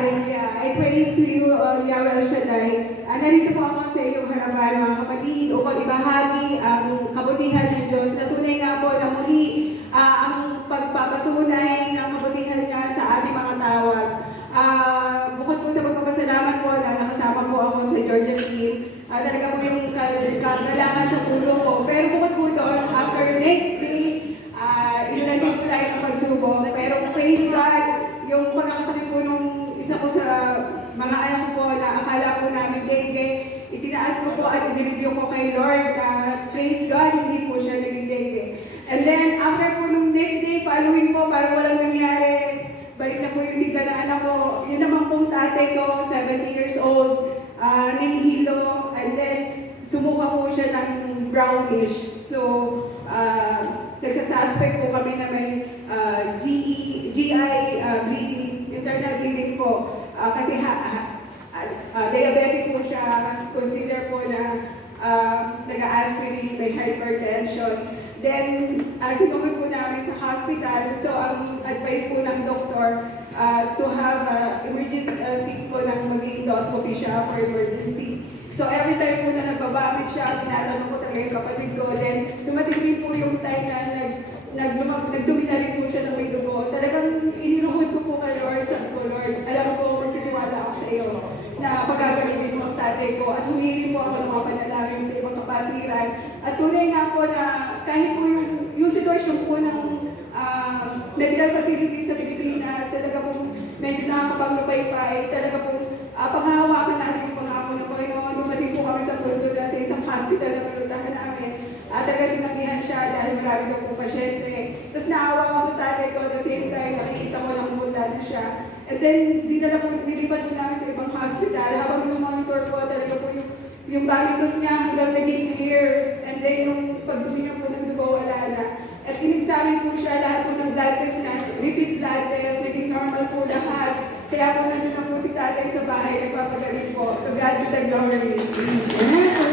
Hallelujah. I praise you, Yahweh El Shaddai. Narito po ako sa iyong harapan, mga kapatid, upang ibahagi ang kabutihan ng Diyos na tunay nga po na muli ang pagpapatunay ng kabutihan niya sa ating mga tawag. Bukod po sa pagpapasalamat po na nakasama po ako sa Georgia team, talaga po yung kagalakan sa puso ko. Pero bukod po doon, after next day, inulan din po tayo ng pagsubok. Pero praise God, yung pagkakasakit po nung isa ko sa mga anak ko na akala po namin dengue, itinaas ko po at i-review ko kay Lord na praise God, hindi po siya naging dengue. And then, after po nung next day, following po, parang walang nangyari, balik na po yung sigla ng anak ko. Yun naman pong tatay ko, 70 years old, nahihilo, and then sumuka po siya ng brownish. So, nagsasuspect po kami na may GI bleeding, internal bleeding po. Kasi diabetic po siya, consider po na nag-aspirin, may hypertension. Then, sinugod po namin sa hospital. So, ang advice po ng doktor to have emergency po ng mag-endoscopy siya for emergency. So, every time po na nagbabamit siya, tinatanong ko talaga yung kapatid ko. Then, dumating din po yung time na nagdumi na rin po siya ng may dugo. Talagang iniluhod ko po kay Lord, sabi ko, Lord, alam ko, magtitiwala ako sa iyo na pagagalingin mo ang tatay ko at humihiling po ako ng mga panalangin sa ibang kapatiran. At tunay nga po na kahit po yung sitwasyon po ng medical facility sa Pilipinas, talaga po medyo nakakapanglupay-pay, talaga po panghahawakan natin yung pangako ng Panginoon. Dumating po kami sa punto na sa isang hospital na pinuntahan namin. Talaga tinagihan siya dahil marami daw po pasyente. Tapos naawa ko sa tatay ko at the same time, nakikita ko lang mula na siya. And then, nilipat po namin sa ibang hospital. Habang monitor po, talaga po yung bamitos niya hanggang naging clear. And then, yung pagdumi niya po ng dugo, wala na. At in-examine po siya, lahat po ng blood test na, repeat blood test, naging normal po lahat. Kaya po nandun na po si tatay sa bahay, nagpapagaling po. To God be the glory.